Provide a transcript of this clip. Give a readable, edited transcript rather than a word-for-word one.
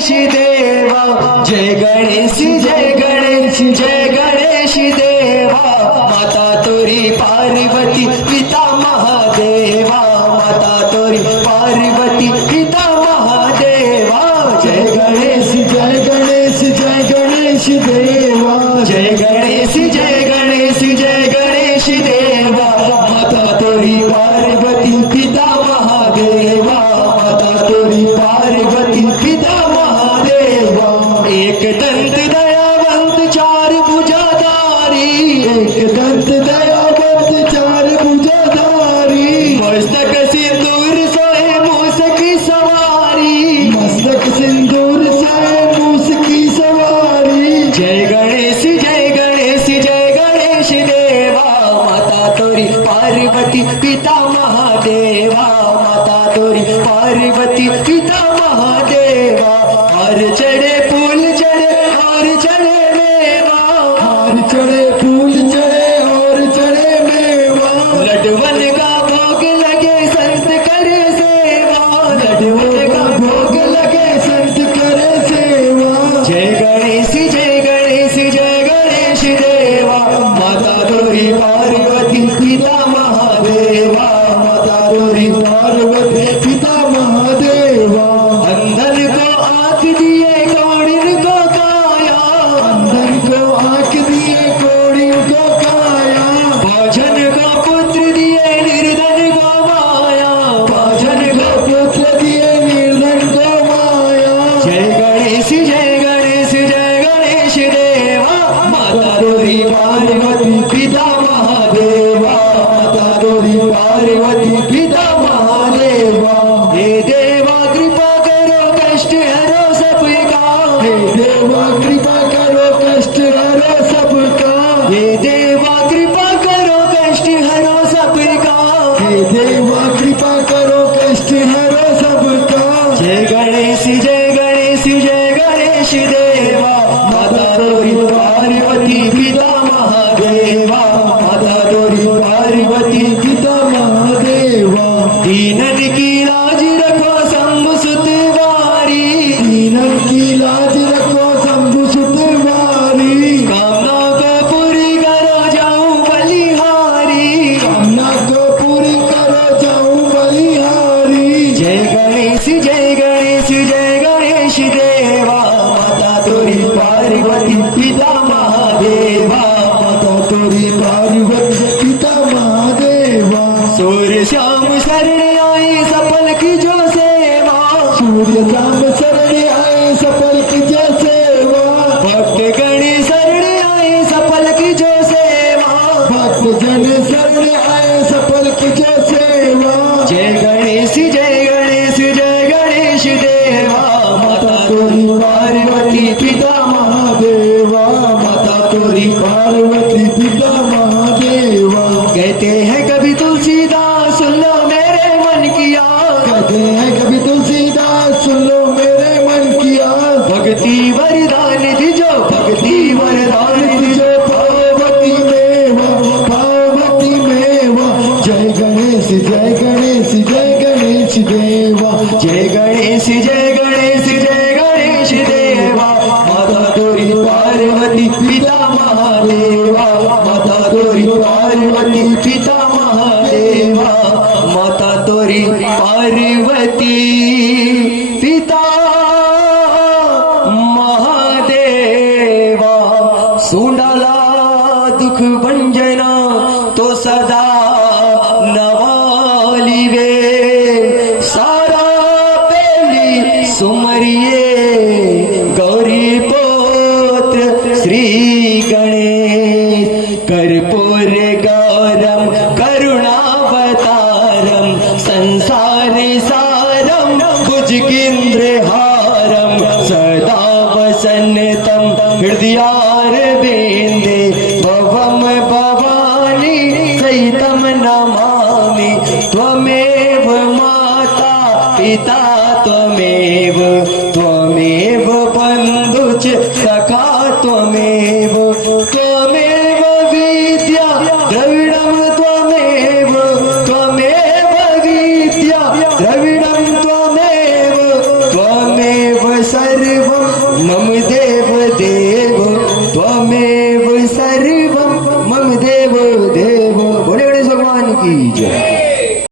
देवा जय गणेश जय गणेश जय गणेश देवा माता तोरी पार्वती पिता महादेवा माता तोरी पार्वती पिता महादेवा जय गणेश जय गणेश जय गणेश देवा जय गणेश जय गणेश जय गणेश देवा माता तोरी पार्वती पिता महादेवा माता तोरी पार्वती पिता महादेवा एक दंत दयावंत चार भुजाधारी एक दंत दयावंत चार भुजाधारी मस्तक सिंदूर सोहे मूस की सवारी मस्तक सिंदूर सोहे मूस की सवारी जय गणेश जय गणेश जय गणेश देवा माता तोरी पार्वती पिता महादेवा माता तोरी पार्वती पिता महादेवा हर चढ़े फूल चढ़े और चढ़े मेवा हर चढ़े फूल चढ़े और चढ़े मेवा लडवन का भोग लगे संत करे सेवा लडवन का भोग लगे संत करे सेवा जय गणेश जय गणेश जय गणेश देवा माता तोरी पार्वती पिता महादेवा माता तोरी पार्वती पिता महादेवा अंधन को आंख दिए कौड़िन को काया अंधन को आंख दिए कौड़िन को काया भोजन को पुत्र दिए निर्धन को माया भोजन को पुत्र दिए निर्धन को माया जय गणेश जय गणेश जय गणेश देवा माता तोरी पार्वती पिता महादेवा माता तोरी पार्वती पिता महादेवा हे देवा कृपा करो कष्ट हरो सबका हे देवा कृपा करो कष्ट हरो सबका हे देवा कृपा करो कष्ट हरो सबका हे देवा कृपा करो कष्ट हरो सबका जय गणेश जय गणेश जय गणेश देवा माता तोरी पार्वती पिता महादेवा माता तोरी पार्वती पिता महादेवा दीनन की लाज रखो शंभु सुत वारी दीनन की लाज रखो शंभु सुत वारी कामना को पूरी करो जाऊं बलिहारी कामना को पूरी करो जाऊं बलिहारी जय गणेश जय गणेश जय गणेश देवा माता तोरी पार्वती पिता महादेवा माता तोरी पार्वती पिता महादेवा सूर्य श्याम शरण आए सफल की जो सेवा सूर्य श्याम शरण आए सफल की जो सेवा भक्त गण शरण आए सफल की जो सेवा भक्त जन शरण आए सफल की जो सेवा जय गणेश जय गणेश जय गणेश देवा माता तोरी पार्वती पिता महादेवा माता तोरी पार्वती पिता महादेवा कहते हैं कभी तुलसीदास सुन लो मेरे मन किया कहते हैं कभी तुलसीदास सुन लो मेरे मन किया भक्ति वरदान दिजो भक्ति वरदान दिजो पार्वती में जय गणेश जय गणेश जय गणेश देवा जय गणेश जय गणेश जय गणेश देवा माता तोरी पार्वती पिता महादेवा माता तोरी पार्वती पिता महादेवा माता तोरी पार्वती पिता महादेवा सुंडाला दुख भंजना तो सदा नवाली वे सारा पेली सुमरिये गौरी पुत्र श्री गणेश कर्पूर गौरम करुणावतारम संसार सारम भुजगेन्द्रहारम सदा वसन्तं हृदयारविन्दे भवम भवानी सहितं नमामि त्वमेव माता पिता त्वमेव त्वमेव बन्धुश्च सखा त्वमेव त्वमेव विद्या द्रविणं त्वमेव त्वमेव विद्या द्रविणं त्वमेव त्वमेव सर्व सर्वं मम देव